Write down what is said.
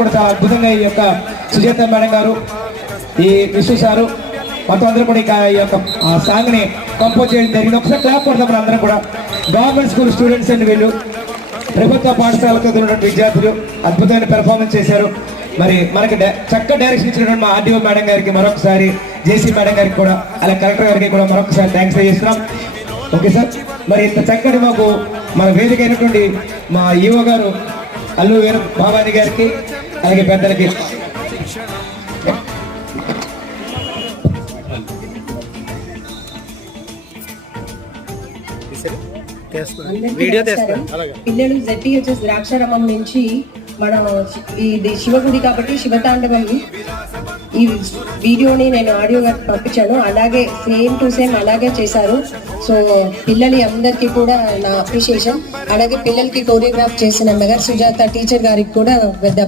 కూడా చాలా అద్భుతంగా ఈ యొక్క సుజాత మేడం గారు, ఈ విశ్వ సారు మొత్తం అందరూ కూడా ఈ యొక్క సాంగ్ ని కంపోజ్ చేయడం జరిగింది. ఒకసారి క్లాప్ కొడతాం మన అందరం కూడా. గవర్నమెంట్ స్కూల్ స్టూడెంట్స్ అండ్ వీళ్ళు ప్రభుత్వ పాఠశాలకు ఉన్నటువంటి విద్యార్థులు అద్భుతమైన పెర్ఫార్మెన్స్ చేశారు. మరి మనకి చక్కగా డైరెక్షన్ ఇచ్చినటువంటి మా ఆర్డీఓ మేడం గారికి మరొకసారి, జేసీ మేడం గారికి కూడా, అలా కలెక్టర్ గారికి కూడా మరొకసారి థ్యాంక్స్ చేస్తున్నాం. Okay sir. మరి ఇంత చక్కటి మాకు మన వేదిక అయినటువంటి మా ఈవో గారు అల్లు వీర బాబాజీ గారికి, అలాగే పెద్దలకి పిల్లలు ZTHS ద్రాక్షారామం నుంచి మనం ఇది శివగుడి కాబట్టి శివతాండవం ఈ వీడియోని నేను ఆడియోగా పంపించాను. అలాగే సేమ్ టు సేమ్ అలాగే చేశారు. సో పిల్లలు అందరికీ కూడా నా అప్రిషియేషన్. అలాగే పిల్లలకి కోరియోగ్రాఫ్ చేసిన మెగా సుజాత టీచర్ గారికి కూడా